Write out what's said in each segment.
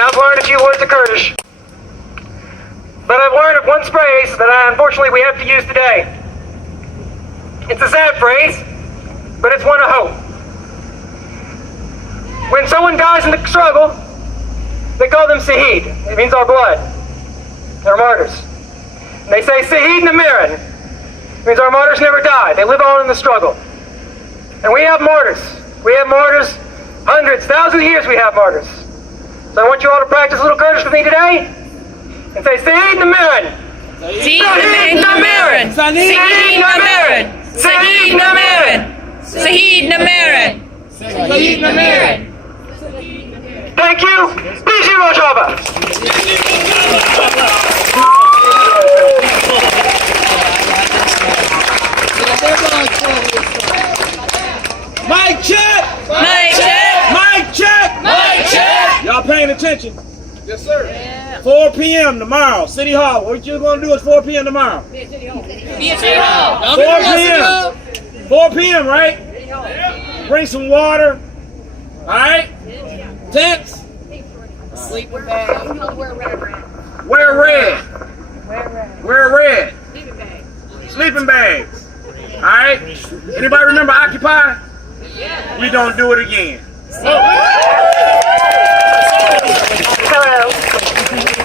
and I've learned a few words of Kurdish. But I've learned of one phrase that unfortunately we have to use today. It's a sad phrase, but it's one of hope. When someone dies in the struggle, they call them Shaheed. It means our blood. They're martyrs. And they say Shaheed Namirin. It means our martyrs never die. They live on in the struggle. And we have martyrs. We have martyrs. Hundreds, thousands of years we have martyrs. So I want you all to practice a little Kurdish with me today. And say Shaheed Namirin. Shaheed Namirin. Shaheed Namirin. Shaheed Namirin. Shaheed Namirin. Shaheed Namirin. Thank you. Bijou Rojava. Mic check! Mic check! Mic check! Mic check! Y'all paying attention? Yes, sir. Yeah. 4 p.m. tomorrow, City Hall. What you gonna do at 4 p.m. tomorrow? Be at City Hall. 4 p.m. 4 p.m. right? Bring some water. All right? Tents. Sleeping bag. Wear red. Wear red. Sleeping bags. All right? Anybody remember Occupy? We don't do it again. Hello.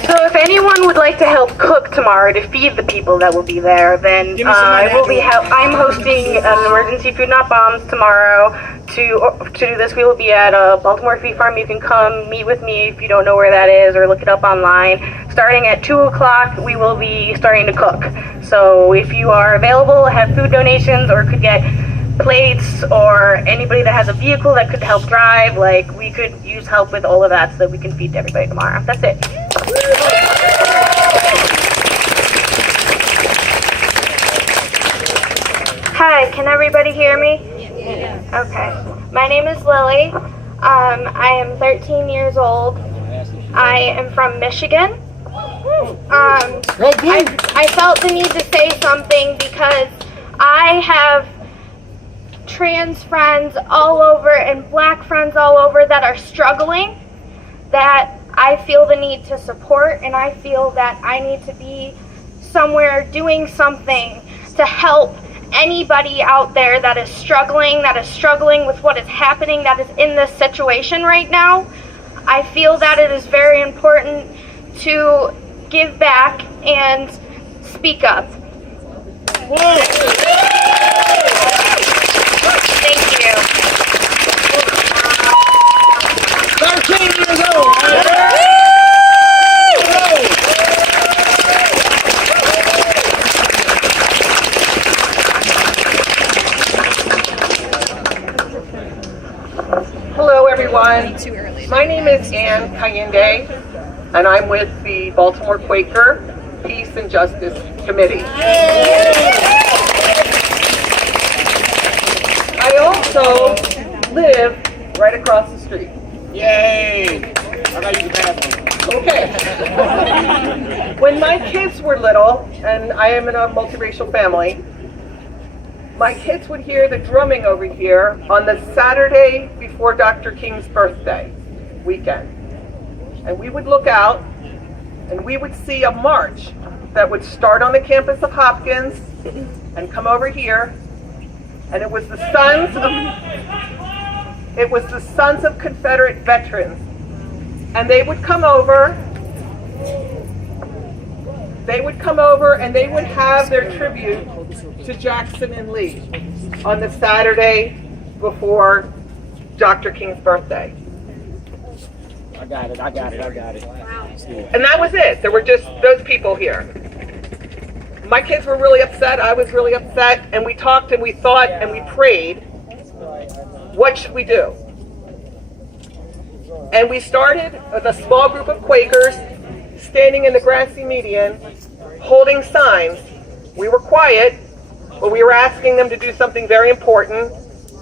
So if anyone would like to help cook tomorrow to feed the people that will be there, then I'm hosting an emergency food not bombs tomorrow. To do this, we will be at a Baltimore Feed Farm. You can come meet with me if you don't know where that is, or look it up online. Starting at 2 o'clock, we will be starting to cook. So if you are available, have food donations, or could get plates, or anybody that has a vehicle that could help drive, like, we could use help with all of that so that we can feed to everybody tomorrow. That's it. Hi, can everybody hear me? Okay. My name is Lily. I am 13 years old. I am from Michigan. I felt the need to say something because I have trans friends all over and black friends all over that are struggling, that I feel the need to support, and I feel that I need to be somewhere doing something to help anybody out there that is struggling with what is happening, that is in this situation right now. I feel that it is very important to give back and speak up. Thank you. 13 years old. Hello, everyone. My name is Ann Kayinde, and I'm with the Baltimore Quaker Peace and Justice Committee. I also live right across the street. Yay! I gotta use the bathroom. Okay. When my kids were little, and I am in a multiracial family, my kids would hear the drumming over here on the Saturday before Dr. King's birthday weekend. And we would look out and we would see a march that would start on the campus of Hopkins and come over here. And it was the sons of Confederate veterans. And they would come over and they would have their tribute to Jackson and Lee on the Saturday before Dr. King's birthday. I got it. And that was it. There were just those people here. My kids were really upset. I was really upset. And we talked and we thought and we prayed. What should we do? And we started with a small group of Quakers standing in the grassy median, holding signs. We were quiet, but we were asking them to do something very important.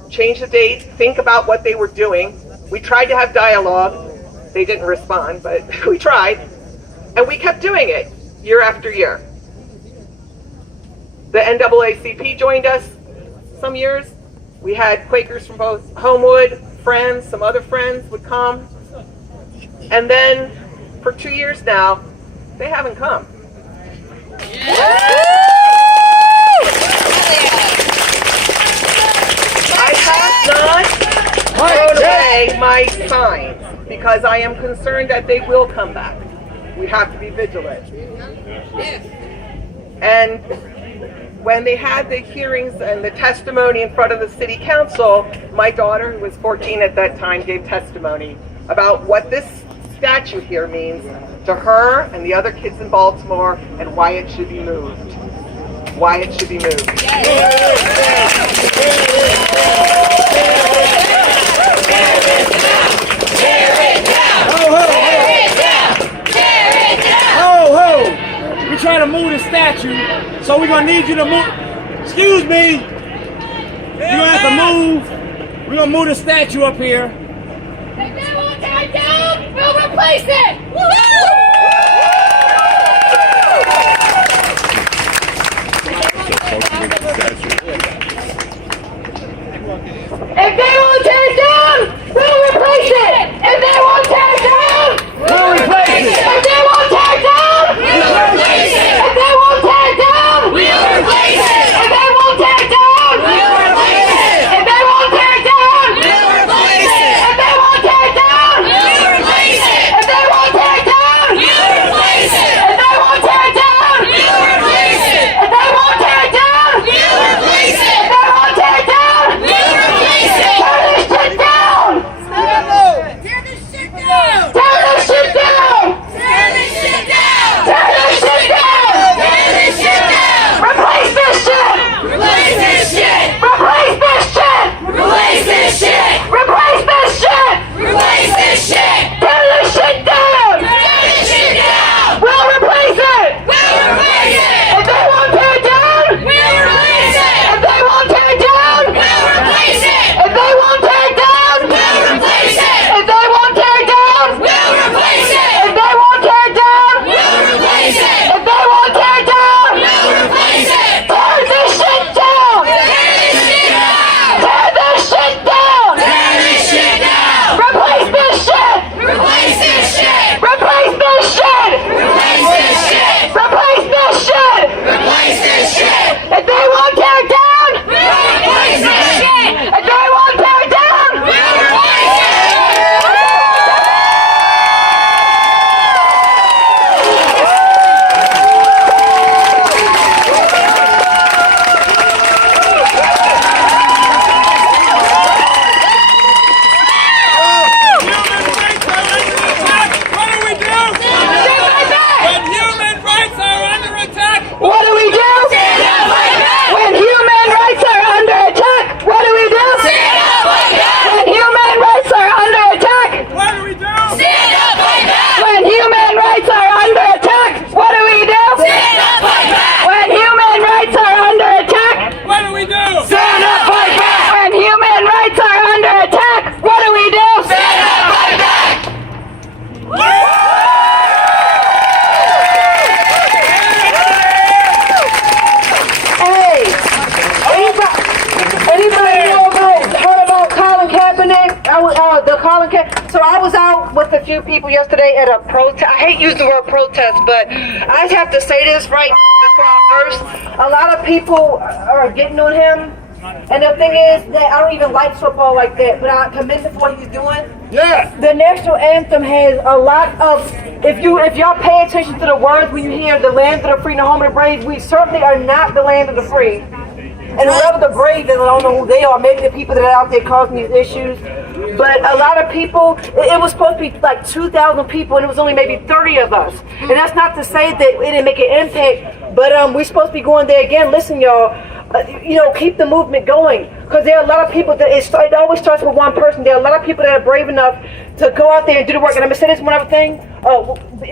Change the date, think about what they were doing. We tried to have dialogue. They didn't respond, but we tried. And we kept doing it year after year. The NAACP joined us some years. We had Quakers from both Homewood, friends, some other friends would come. And then for 2 years now, they haven't come. I have not thrown away my signs because I am concerned that they will come back. We have to be vigilant. And when they had the hearings and the testimony in front of the city council, my daughter, who was 14 at that time, gave testimony about what this statue here means to her and the other kids in Baltimore and why it should be moved. Why it should be moved. We're trying to move the statue, so we're gonna need you to move. Excuse me. You're gonna have to move. We're gonna move the statue up here. If they won't tear it down, we'll replace it! If they won't tear it down, we'll replace it! If they won't tear it down, We'll replace it. if they won't tear it down, we'll replace it! If they won't tear it down, we'll replace it! If they won't tear it down, we'll replace it! If they won't tear it down, we'll replace it! If they won't tear it down, we'll replace it! If they won't tear it down, we'll replace it! If they won't tear it down, we'll replace it! If they won't tear it down, we'll replace it! If they won't tear it down, we'll replace it! Tear this shit down! Tear this shit down! Tear this shit down! Tear this shit down! Tear this shit down! Tear this shit down! Replace this shit! Replace this shit! Replace this shit! Replace this shit! Replace this shit! Replace this shit! Tear this shit down! Tear this shit down! We'll replace it! We'll replace it! If they won't tear it down, we'll replace it! If they won't tear it down, we'll replace it! If they won't tear it down, we'll replace it! If they won't tear it down, we'll replace it! If they won't tear it down, we'll replace it! If they won't tear it down, we'll replace it! Tear this shit down! Tear this shit down! Tear this shit down! Tear this shit down! Replace this shit! Replace this shit! Replace this shit! Replace this shit! Replace this shit! Replace this shit! If they won't tear it down, we'll replace this shit! If they won't tear it down, we'll replace it! What do we do? When human rights are under attack, what do we do? Stand up like that! When human rights are under attack, What do we do? stand up like that! When human rights are under attack, what do we do? Stand up like that! When human rights are under attack, What do we do? stand up like that! When human rights are under attack, what do we do? Stand up like that! Hey, anybody heard about Colin Kaepernick? The Colin Kaepernick. So I was out with a few people yesterday at a protest. I hate using the word protest, but I just have to say this right before I burst. A lot of people are getting on him. And the thing is that I don't even like football like that, but I commend him for what he's doing. Yeah. The national anthem has a lot of, if y'all pay attention to the words when you hear the land of the free and the home of the brave, we certainly are not the land of the free. And whoever the brave is, I don't know who they are, maybe the people that are out there causing these issues. But a lot of people, it was supposed to be like 2,000 people and it was only maybe 30 of us. And that's not to say that it didn't make an impact, but we're supposed to be going there again. Listen, y'all, keep the movement going. Because there are a lot of people that it always starts with one person. There are a lot of people that are brave enough to go out there and do the work. And I'm going to say this one other thing.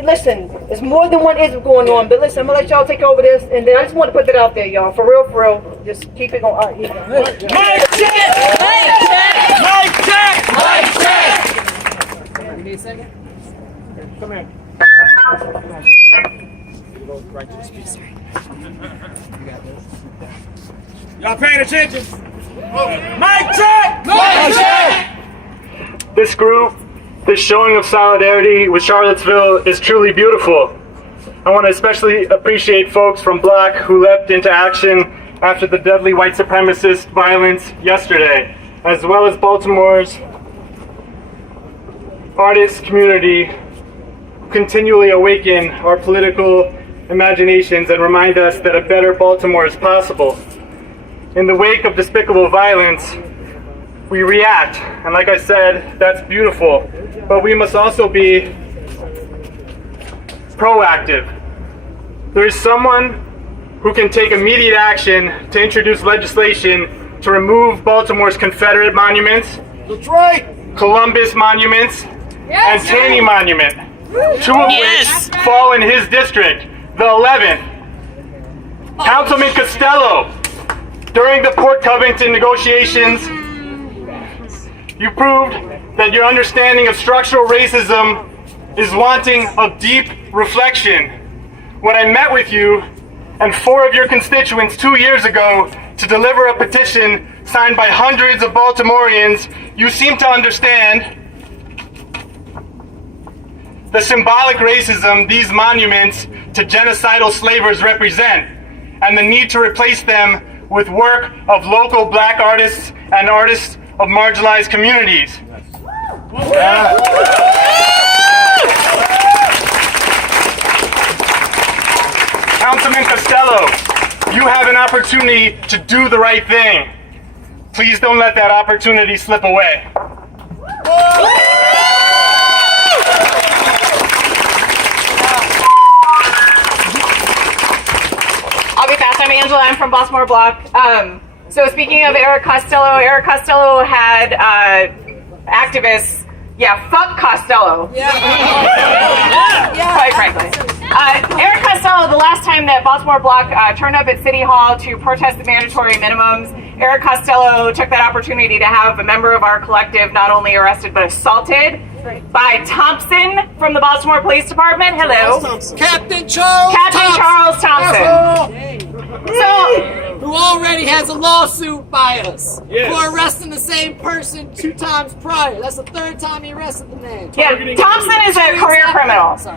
Listen, there's more than one issue going on. But listen, I'm going to let y'all take over this. And then I just want to put that out there, y'all. For real. Just keep it going. All right, Mic check! Mic check! Mic check! Give me a second. Come here. Y'all paying attention? Mic check! Mic check! This group This showing of solidarity with Charlottesville is truly beautiful. I want to especially appreciate folks from Black who leapt into action after the deadly white supremacist violence yesterday, as well as Baltimore's artist community who continually awaken our political imaginations and remind us that a better Baltimore is possible. In the wake of despicable violence, we react, and like I said, that's beautiful, but we must also be proactive. There is someone who can take immediate action to introduce legislation to remove Baltimore's Confederate monuments, That's right. Columbus monuments, and Taney Monument, two of Yes. which fall in his district, the 11th. Councilman Costello, during the Port Covington negotiations, you proved that your understanding of structural racism is wanting of deep reflection. When I met with you and 4 of your constituents 2 years ago to deliver a petition signed by hundreds of Baltimoreans, you seemed to understand the symbolic racism these monuments to genocidal slavers represent, and the need to replace them with work of local Black artists and artists of marginalized communities. Councilman Costello, you have an opportunity to do the right thing. Please don't let that opportunity slip away. I'll be fast. I'm Angela. I'm from Baltimore Block. So speaking of Eric Costello had activists. Yeah, fuck Costello. Quite frankly. Eric Costello, the last time that Baltimore Block turned up at City Hall to protest the mandatory minimums, Eric Costello took that opportunity to have a member of our collective not only arrested but assaulted by Thompson from the Baltimore Police Department. Hello. Captain Charles Thompson. who already has a lawsuit by us for arresting the same person 2 times prior. That's the 3rd time he arrested the man. Yeah, Thompson is a career criminal. So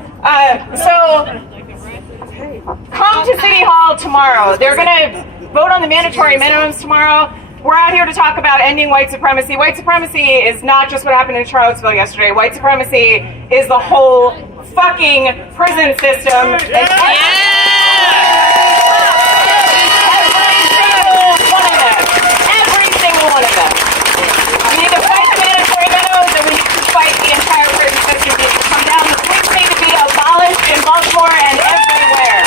come to City Hall tomorrow. They're going to vote on the mandatory minimums tomorrow. We're out here to talk about ending white supremacy. White supremacy is not just what happened in Charlottesville yesterday. White supremacy is the whole fucking prison system. Every single one of them. We need to fight the mandatory minimums, and we need to fight the entire prison system. We need to come down. The police need to be abolished in Baltimore and everywhere.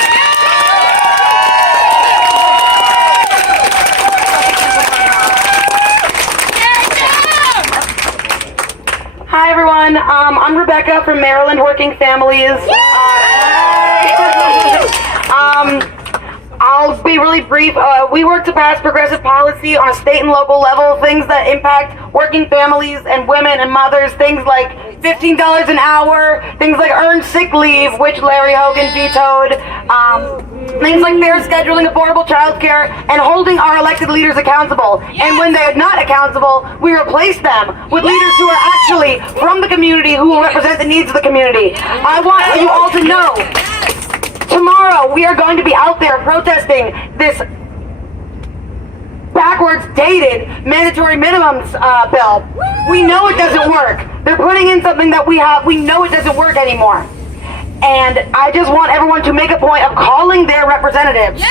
Hi everyone, I'm Rebecca from Maryland Working Families. I'll be really brief. We work to pass progressive policy on a state and local level, things that impact working families and women and mothers, things like $15 an hour, things like earned sick leave, which Larry Hogan vetoed, things like fair scheduling, affordable childcare, and holding our elected leaders accountable. And when they're not accountable, we replace them with leaders who are actually from the community, who will represent the needs of the community. I want you all to know, tomorrow we are going to be out there protesting this backwards dated mandatory minimums bill. We know it doesn't work. They're putting in something that we know it doesn't work anymore. And I just want everyone to make a point of calling their representatives.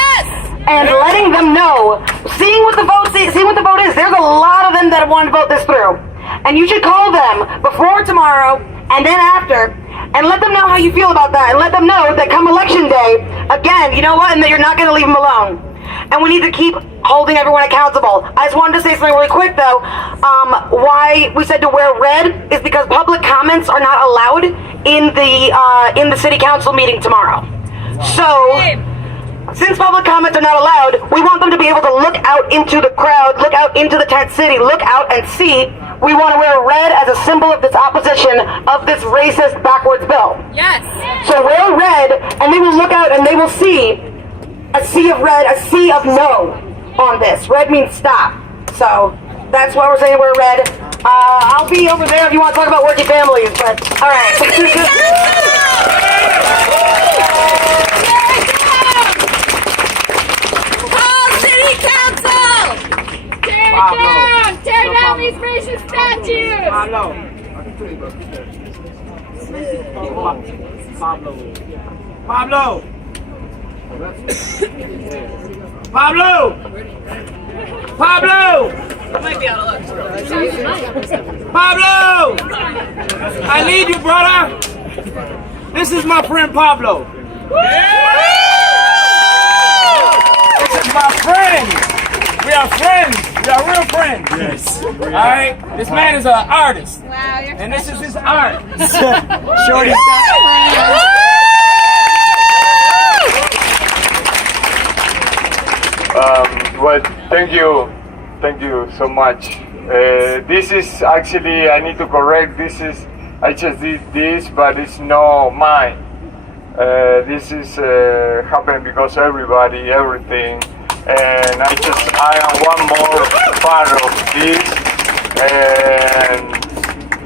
And letting them know, seeing what the vote is. There's a lot of them that want to vote this through. And you should call them before tomorrow and then after, and let them know how you feel about that, and let them know that come election day, again, you know what, and that you're not going to leave them alone. And we need to keep holding everyone accountable. I just wanted to say something really quick though. Why we said to wear red is because public comments are not allowed in the city council meeting tomorrow. So, since public comments are not allowed, we want them to be able to look out into the crowd, look out into the tent city, look out and see. We want to wear red as a symbol of this opposition of this racist backwards bill. So wear red, and they will look out and they will see a sea of red, a sea of no on this. Red means stop. So that's why we're saying we're red. I'll be over there if you want to talk about working families, but all right. City Council! Tear down these racist statues! Pablo! I need you, brother. This is my friend Pablo. This is my friend. We are friends. We are real friends. Yes. All right. This man is an artist. Wow, you're And this is his art. Shorty's got friends. Well, thank you so much. This is actually, I need to correct, I just did this, but it's not mine. This is happened because everything, and I am one more part of this, and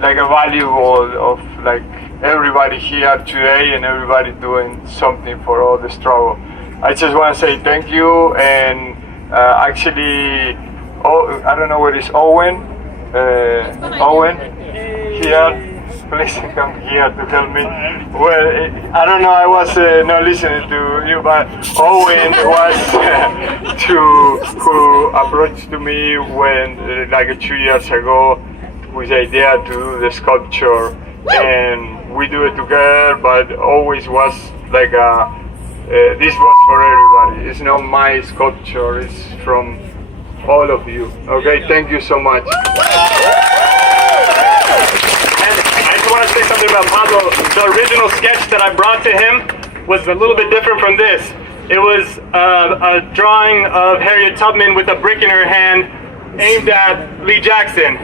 like a valuable of like everybody here today and everybody doing something for all the struggle. I just want to say thank you, and actually, I don't know where is Owen. Owen, here, please come here to help me. Well, I don't know, I was not listening to you, but Owen was who approached to me when, like 2 years ago, with the idea to do the sculpture, and we do it together, but always was like this was for everybody. It's not my sculpture, it's from all of you. Okay, thank you so much. And I just want to say something about Pablo. The original sketch that I brought to him was a little bit different from this. It was a drawing of Harriet Tubman with a brick in her hand aimed at Lee Jackson.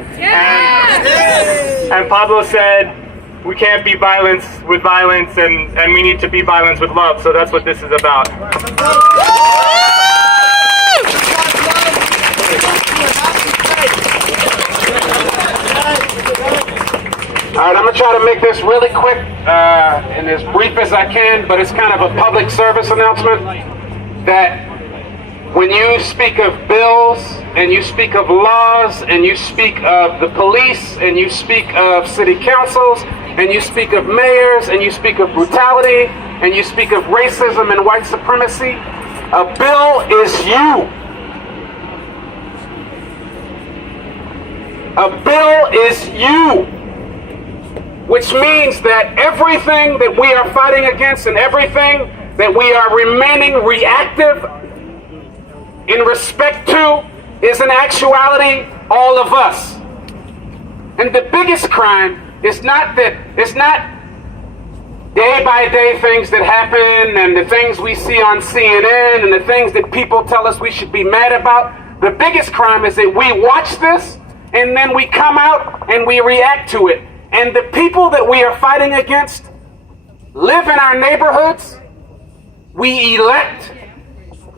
And Pablo said, we can't be violence with violence, and we need to be violence with love. So that's what this is about. All right, I'm going to try to make this really quick and as brief as I can, but it's kind of a public service announcement that when you speak of bills and you speak of laws and you speak of the police and you speak of city councils and you speak of mayors and you speak of brutality and you speak of racism and white supremacy, a bill is you. A bill is you, which means that everything that we are fighting against and everything that we are remaining reactive in respect to is in actuality all of us. And the biggest crime is not day by day things that happen and the things we see on CNN and the things that people tell us we should be mad about. The biggest crime is that we watch this and then we come out and we react to it. And the people that we are fighting against live in our neighborhoods. We elect.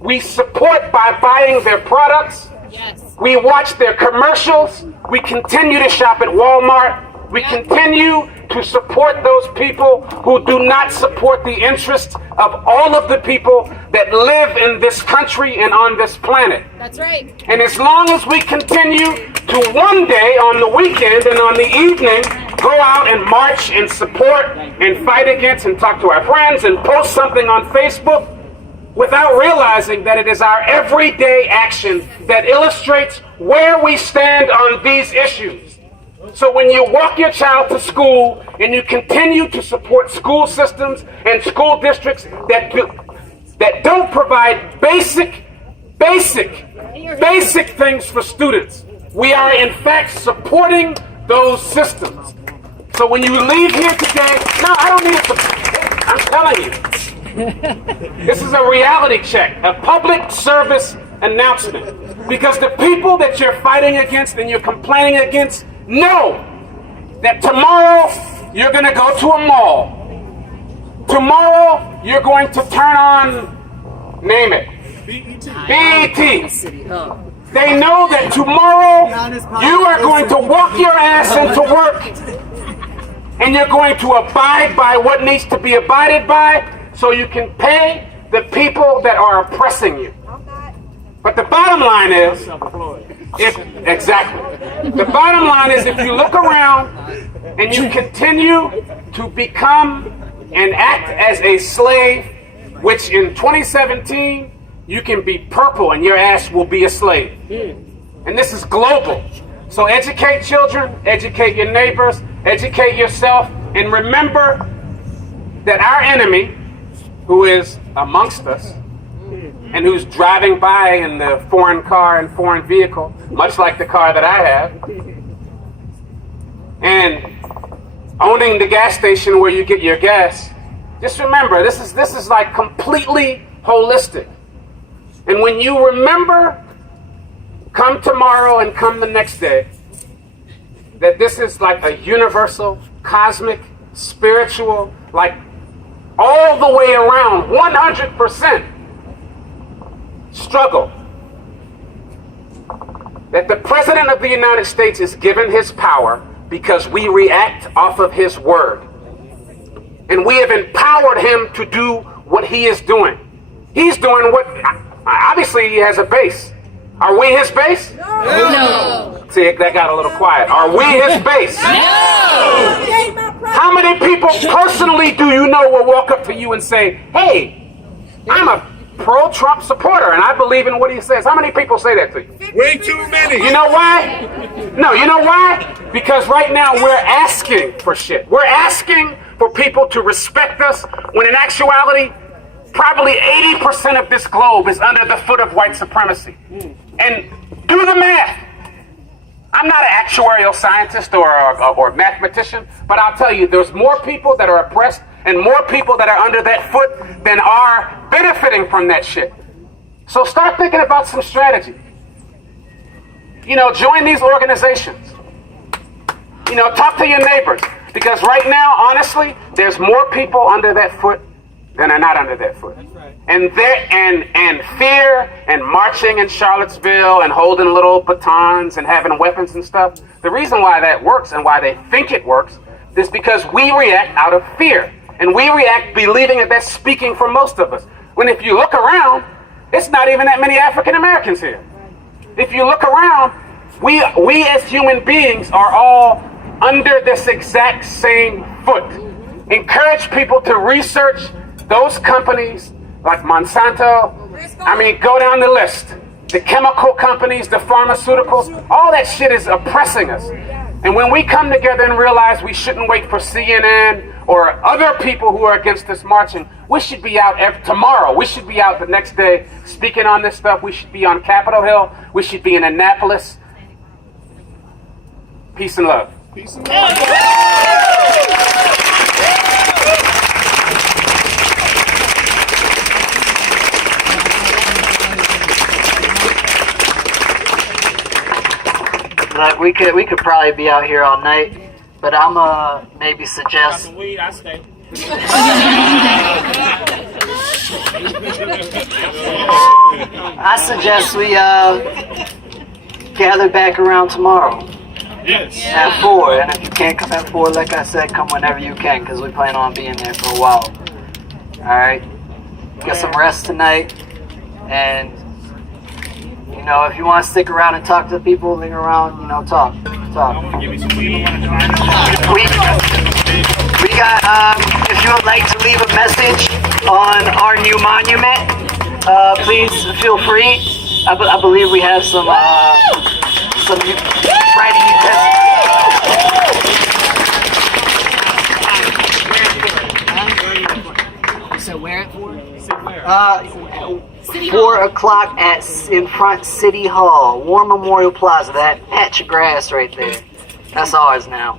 We support by buying their products. Yes. We watch their commercials. We continue to shop at Walmart. We continue to support those people who do not support the interests of all of the people that live in this country and on this planet. That's right. And as long as we continue to one day on the weekend and on the evening go out and march and support and fight against and talk to our friends and post something on Facebook without realizing that it is our everyday action that illustrates where we stand on these issues. So when you walk your child to school and you continue to support school systems and school districts that don't provide basic things for students, we are in fact supporting those systems. So when you leave here today, no, I don't need it. I'm telling you. This is a reality check, a public service announcement. Because the people that you're fighting against and you're complaining against know that tomorrow you're going to go to a mall. Tomorrow you're going to turn on, name it, BET. They know that tomorrow you are going to walk your ass into work and you're going to abide by what needs to be abided by so you can pay the people that are oppressing you. But the bottom line is, the bottom line is if you look around and you continue to become and act as a slave, which in 2017, you can be purple and your ass will be a slave. And this is global. So educate children, educate your neighbors, educate yourself, and remember that our enemy, who is amongst us, and who's driving by in the foreign car and foreign vehicle, much like the car that I have, and owning the gas station where you get your gas, just remember, this is like completely holistic. And when you remember, come tomorrow and come the next day, that this is like a universal, cosmic, spiritual, like all the way around, 100% struggle. That the President of the United States is given his power because we react off of his word. And we have empowered him to do what he is doing. He's doing what, obviously he has a base. Are we his base? No. See, that got a little quiet. Are we his base? No. How many people personally do you know will walk up to you and say, hey, I'm a pro-Trump supporter and I believe in what he says? How many people say that to you? Way too many. You know why? No, you know why? Because right now we're asking for shit. We're asking for people to respect us when in actuality, probably 80% of this globe is under the foot of white supremacy. And do the math. I'm not an actuarial scientist or mathematician, but I'll tell you, there's more people that are oppressed and more people that are under that foot than are benefiting from that shit. So start thinking about some strategy. You know, join these organizations. You know, talk to your neighbors. Because right now, honestly, there's more people under that foot than are not under that foot. And fear and marching in Charlottesville and holding little batons and having weapons and stuff, the reason why that works and why they think it works is because we react out of fear. And we react believing that that's speaking for most of us. When if you look around, it's not even that many African Americans here. If you look around, we as human beings are all under this exact same foot. Encourage people to research those companies like Monsanto. I mean, go down the list. The chemical companies, the pharmaceuticals, all that shit is oppressing us. And when we come together and realize we shouldn't wait for CNN or other people who are against this marching, we should be out tomorrow. We should be out the next day speaking on this stuff. We should be on Capitol Hill. We should be in Annapolis. Peace and love. Peace and love. Look, we could probably be out here all night, but I'm maybe suggest. Weed, I stay. I suggest we gather back around tomorrow. Yes. At 4, and if you can't come at 4, like I said, come whenever you can, because we plan on being there for a while. All right. Get some rest tonight, and. You know, if you want to stick around and talk to people, hang around, you know, talk. We got, if you would like to leave a message on our new monument, please feel free. I believe we have some writing utensils. So where at 4? 4 o'clock in front City Hall, War Memorial Plaza, that patch of grass right there. That's ours now.